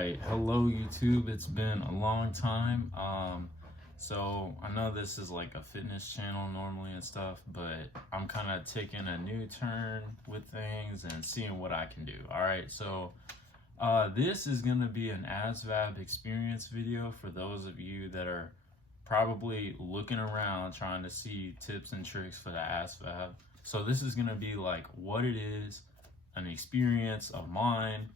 right, hello YouTube. It's been a long time. So I know this is like a fitness channel normally and stuff, but I'm kind of taking a new turn with things and seeing what I can do. All right, so this is gonna be an ASVAB experience video for those of you that are probably looking around trying to see tips and tricks for the ASVAB. So this is gonna be like what it is, an experience of mine,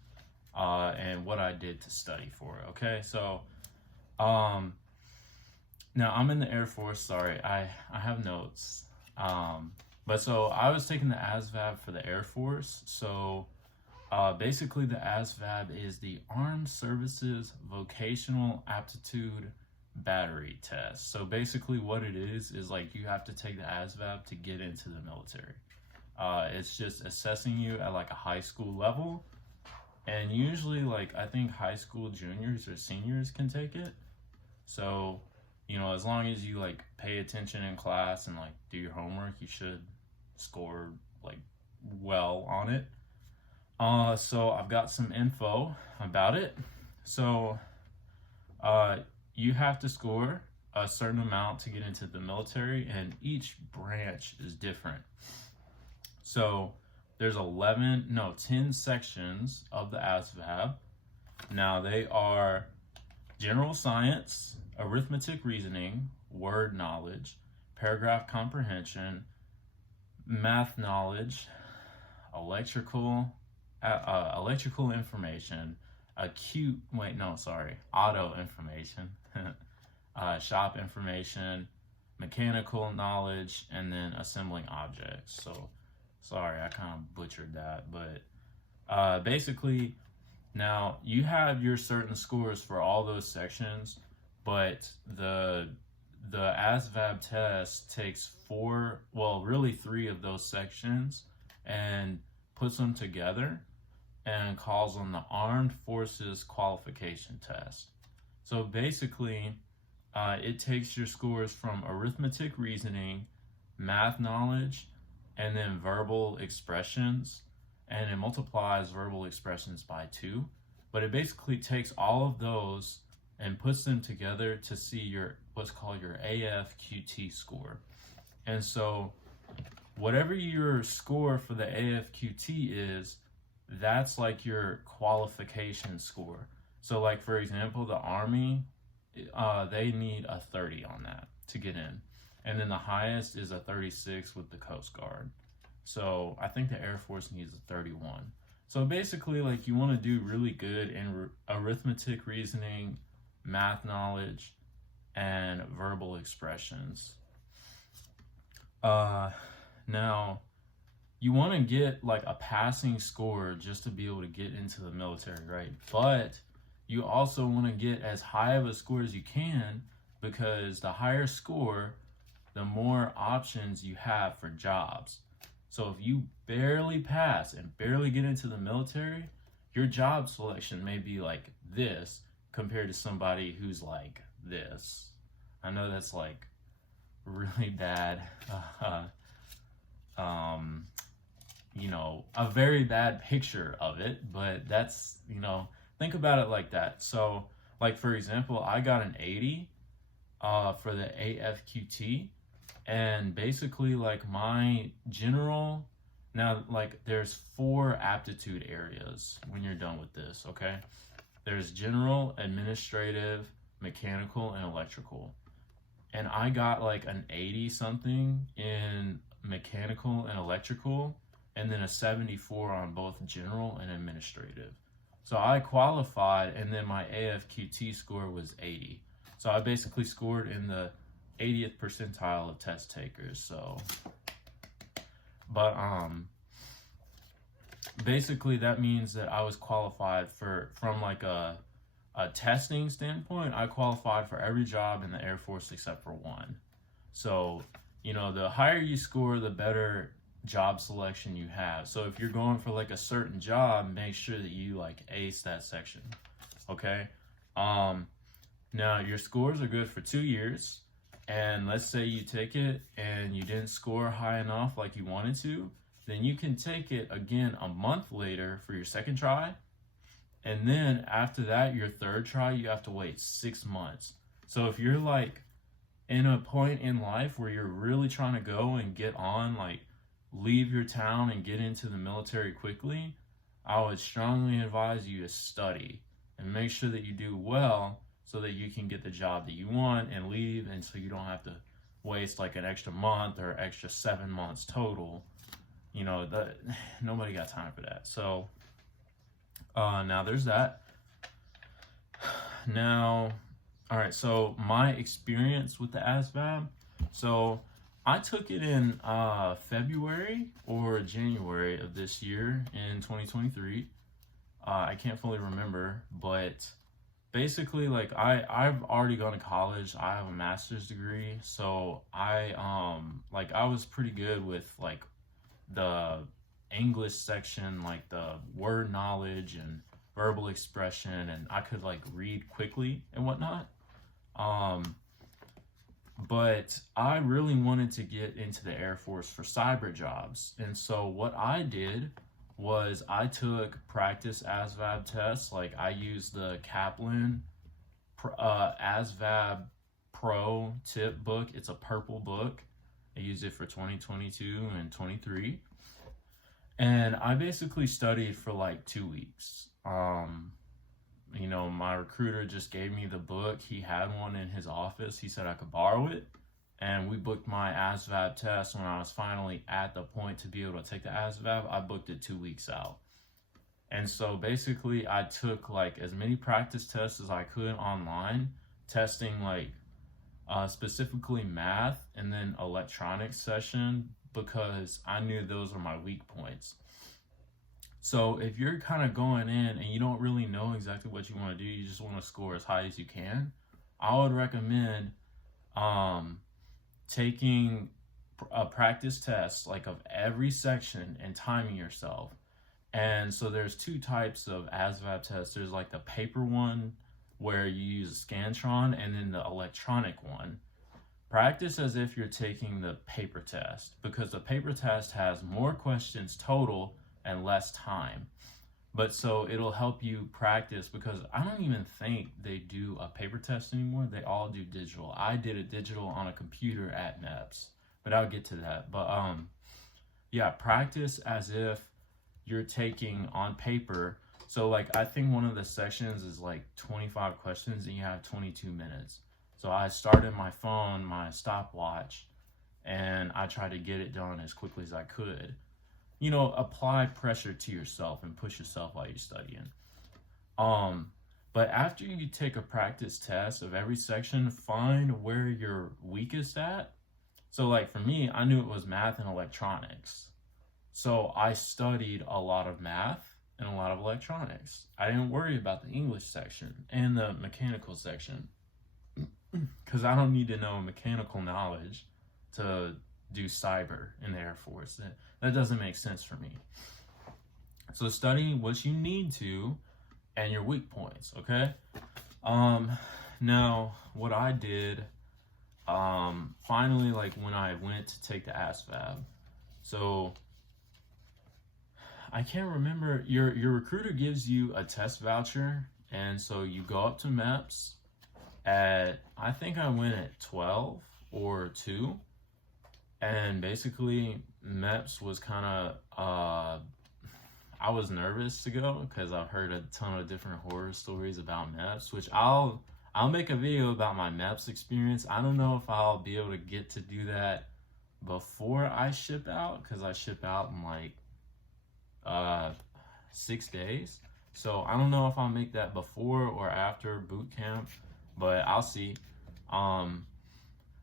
and what I did to study for it. Okay, so now I'm in the Air Force. Sorry, I have notes. But so I was taking the ASVAB for the Air Force. So basically the ASVAB is the Armed Services Vocational Aptitude Battery Test. So basically what it is like you have to take the ASVAB to get into the military. It's just assessing you at like a high school level. And usually, like, I think high school juniors or seniors can take it. So, you know, as long as you, like, pay attention in class and, like, do your homework, you should score, like, well on it. So I've got some info about it. So, you have to score a certain amount to get into the military, and each branch is different. So, there's 10 sections of the ASVAB. Now they are general science, arithmetic reasoning, word knowledge, paragraph comprehension, math knowledge, electrical information, auto information, shop information, mechanical knowledge, and then assembling objects. So sorry, I kind of butchered that, but basically, now you have your certain scores for all those sections, but the ASVAB test takes three of those sections and puts them together and calls them the Armed Forces Qualification Test. So basically, it takes your scores from arithmetic reasoning, math knowledge, and then verbal expressions, and it multiplies verbal expressions by 2. But it basically takes all of those and puts them together to see what's called your AFQT score. And so whatever your score for the AFQT is, that's like your qualification score. So like, for example, the Army, they need a 30 on that to get in. And then the highest is a 36 with the Coast Guard. So I think the Air Force needs a 31. So basically, like, you want to do really good in arithmetic reasoning, math knowledge, and verbal expressions. Now, you want to get like a passing score just to be able to get into the military, right? But you also want to get as high of a score as you can, because the higher score, the more options you have for jobs. So if you barely pass and barely get into the military, your job selection may be like this compared to somebody who's like this. I know that's like really bad, you know, a very bad picture of it, but that's, you know, think about it like that. So like, for example, I got an 80 for the AFQT. And basically, like, my general, now, like, there's 4 aptitude areas when you're done with this, okay? There's general, administrative, mechanical, and electrical. And I got like an 80 something in mechanical and electrical, and then a 74 on both general and administrative. So I qualified, and then my AFQT score was 80. So I basically scored in the 80th percentile of test takers. So, but basically that means that I was qualified from like a testing standpoint. I qualified for every job in the Air Force except for one. So, you know, the higher you score, the better job selection you have. So if you're going for like a certain job, make sure that you like ace that section. Okay. Now your scores are good for 2 years. And let's say you take it and you didn't score high enough like you wanted to, then you can take it again a month later for your second try, And then after that, your third try, you have to wait 6 months. So if you're like in a point in life where you're really trying to go and get on, like leave your town and get into the military quickly, I would strongly advise you to study and make sure that you do well so that you can get the job that you want and leave, and so you don't have to waste like an extra month or extra 7 months total. Nobody got time for that. So now there's that. Now, all right, so my experience with the ASVAB. So I took it in February or January of this year in 2023. I can't fully remember, but basically, like I've already gone to college. I have a master's degree, so I was pretty good with like the English section, like the word knowledge and verbal expression, and I could like read quickly and whatnot. But I really wanted to get into the Air Force for cyber jobs. And so what I did was I took practice ASVAB tests. Like I used the Kaplan ASVAB Pro tip book. It's a purple book. I used it for 2022 and 23. And I basically studied for like 2 weeks. My recruiter just gave me the book. He had one in his office. He said I could borrow it. And we booked my ASVAB test when I was finally at the point to be able to take the ASVAB. I booked it 2 weeks out. And so basically I took like as many practice tests as I could online, testing like specifically math and then electronics session, because I knew those were my weak points. So if you're kind of going in and you don't really know exactly what you want to do, you just want to score as high as you can, I would recommend taking a practice test like of every section and timing yourself. And so there's 2 types of ASVAB tests. There's like the paper one where you use a Scantron, and then the electronic one. Practice as if you're taking the paper test, because the paper test has more questions total and less time. But so it'll help you practice, because I don't even think they do a paper test anymore. They all do digital. I did a digital on a computer at MEPS, but I'll get to that. But practice as if you're taking on paper. So like I think one of the sections is like 25 questions and you have 22 minutes. So I started my phone, my stopwatch, and I tried to get it done as quickly as I could. Apply pressure to yourself and push yourself while you're studying. But after you take a practice test of every section, find where you're weakest at. So like for me, I knew it was math and electronics. So I studied a lot of math and a lot of electronics. I didn't worry about the English section and the mechanical section, because I don't need to know mechanical knowledge to do cyber in the Air Force. That doesn't make sense for me. So study what you need to and your weak points, okay? Now what I did, finally, like when I went to take the ASVAB, so I can't remember, your recruiter gives you a test voucher, and so you go up to MEPS at, I think I went at 12 or 2, and basically MEPS was kind of, I was nervous to go because I've heard a ton of different horror stories about MEPS, which I'll make a video about my MEPS experience. I don't know if I'll be able to get to do that before I ship out, because I ship out in like 6 days. So I don't know if I'll make that before or after boot camp, but I'll see.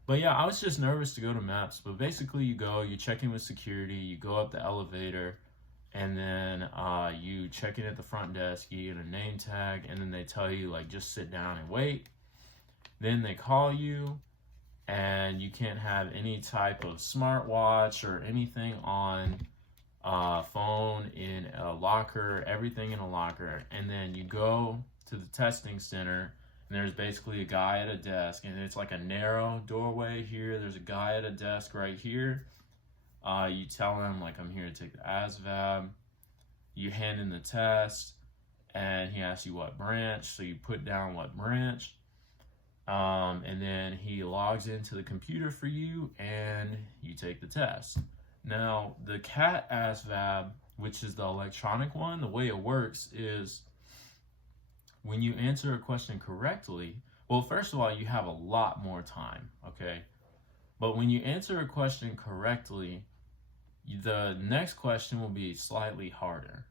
But yeah, I was just nervous to go to MEPS. But basically you go, you check in with security, you go up the elevator, and then you check in at the front desk, you get a name tag, and then they tell you like just sit down and wait. Then they call you, and you can't have any type of smartwatch or anything on phone in a locker, everything in a locker. And then you go to the testing center, and there's basically a guy at a desk, and it's like a narrow doorway here. There's a guy at a desk right here. You tell him like, I'm here to take the ASVAB. You hand in the test, and he asks you what branch, so you put down what branch, and then he logs into the computer for you, and you take the test. Now, the CAT ASVAB, which is the electronic one, the way it works is when you answer a question correctly, well, first of all, you have a lot more time, okay? But when you answer a question correctly, the next question will be slightly harder.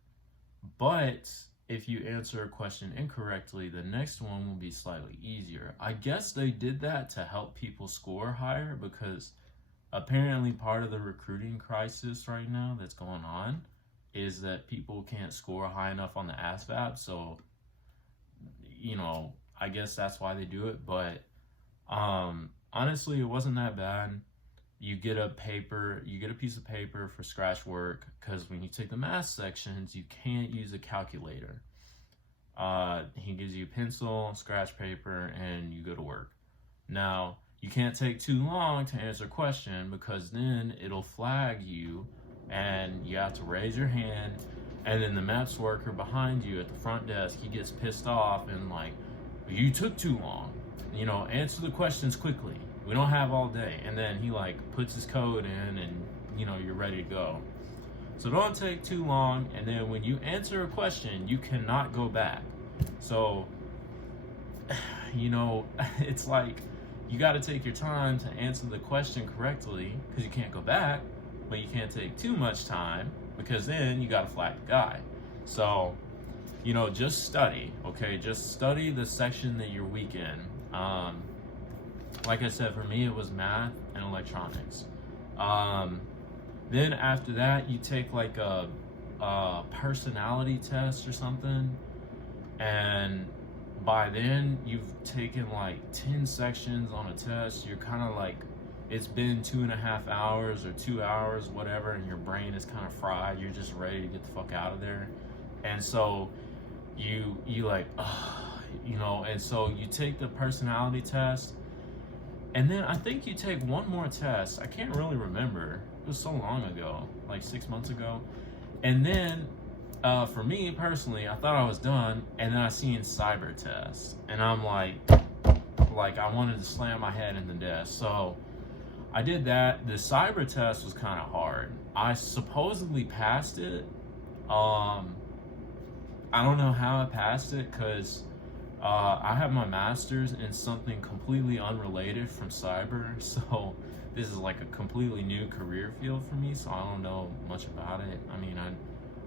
But if you answer a question incorrectly, the next one will be slightly easier. I guess they did that to help people score higher, because apparently part of the recruiting crisis right now that's going on is that people can't score high enough on the ASVAB. So, you know, I guess that's why they do it. But honestly, it wasn't that bad. You get a piece of paper for scratch work, because when you take the math sections, you can't use a calculator. He gives you a pencil, scratch paper, and you go to work. Now, you can't take too long to answer a question, because then it'll flag you and you have to raise your hand, and then the maths worker behind you at the front desk, he gets pissed off and like, you took too long, you know, answer the questions quickly. We don't have all day. And then he like puts his code in, and you know, you're ready to go. So don't take too long. And then when you answer a question, you cannot go back. So, you know, it's like you got to take your time to answer the question correctly, because you can't go back, but you can't take too much time, because then you got to flag the guy. So, you know, just study, okay? Just study the section that you're weak in. Like I said, for me, it was math and electronics. Then after that, you take like a personality test or something. And by then, you've taken like 10 sections on a test. You're kind of like, it's been 2.5 hours or 2 hours, whatever, and your brain is kind of fried. You're just ready to get the fuck out of there. And so you like, you know, and so you take the personality test. And then I think you take one more test. I can't really remember. It was so long ago, like 6 months ago. And then, for me personally, I thought I was done. And then I seen cyber test. And I'm like I wanted to slam my head in the desk. So I did that. The cyber test was kind of hard. I supposedly passed it. I don't know how I passed it, because I have my master's in something completely unrelated from cyber, so this is like a completely new career field for me, so I don't know much about it. I mean,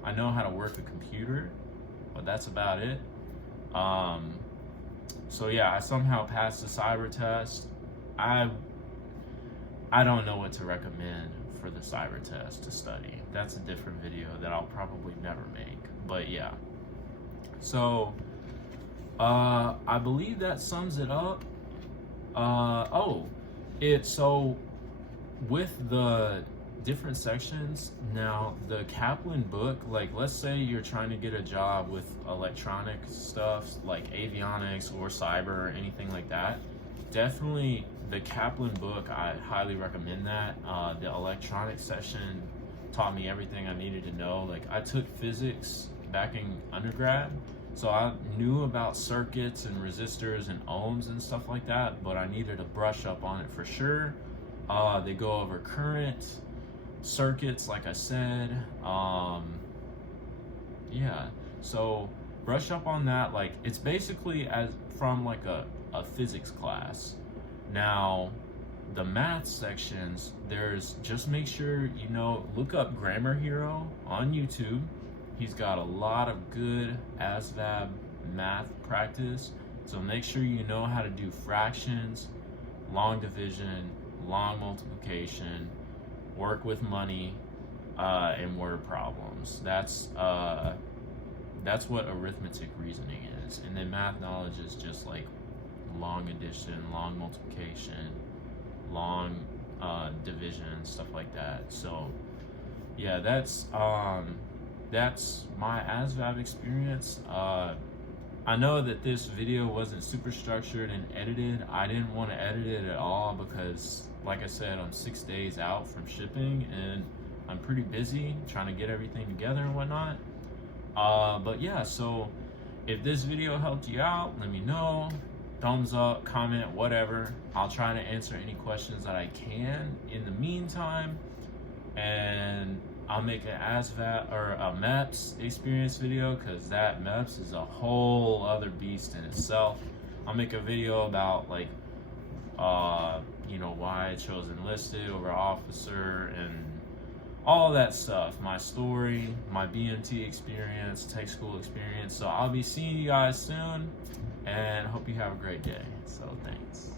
I know how to work a computer, but that's about it. So yeah, I somehow passed the cyber test. I don't know what to recommend for the cyber test to study. That's a different video that I'll probably never make, but yeah. So I believe that sums it up. So with the different sections, now the Kaplan book, like let's say you're trying to get a job with electronic stuff like avionics or cyber or anything like that, definitely the Kaplan book, I highly recommend that. The electronics session taught me everything I needed to know. Like I took physics back in undergrad, so I knew about circuits and resistors and ohms and stuff like that, but I needed to brush up on it for sure. They go over current, circuits, like I said. Yeah, so brush up on that. Like it's basically as from like a physics class. Now, the math sections, there's, just make sure you know, look up Grammar Hero on YouTube. He's got a lot of good ASVAB math practice. So make sure you know how to do fractions, long division, long multiplication, work with money, and word problems. That's what arithmetic reasoning is. And then math knowledge is just like long addition, long multiplication, long division, stuff like that. So yeah, that's my ASVAB experience. I know that this video wasn't super structured and edited. I didn't want to edit it at all because, like I said, I'm 6 days out from shipping and I'm pretty busy trying to get everything together and whatnot. But yeah, so if this video helped you out, let me know. Thumbs up, comment, whatever. I'll try to answer any questions that I can in the meantime. And I'll make an ASVAB or a MEPS experience video, because that MEPS is a whole other beast in itself. I'll make a video about like you know, why I chose enlisted over officer and all of that stuff, my story, my BMT experience, tech school experience. So I'll be seeing you guys soon, and hope you have a great day. So thanks.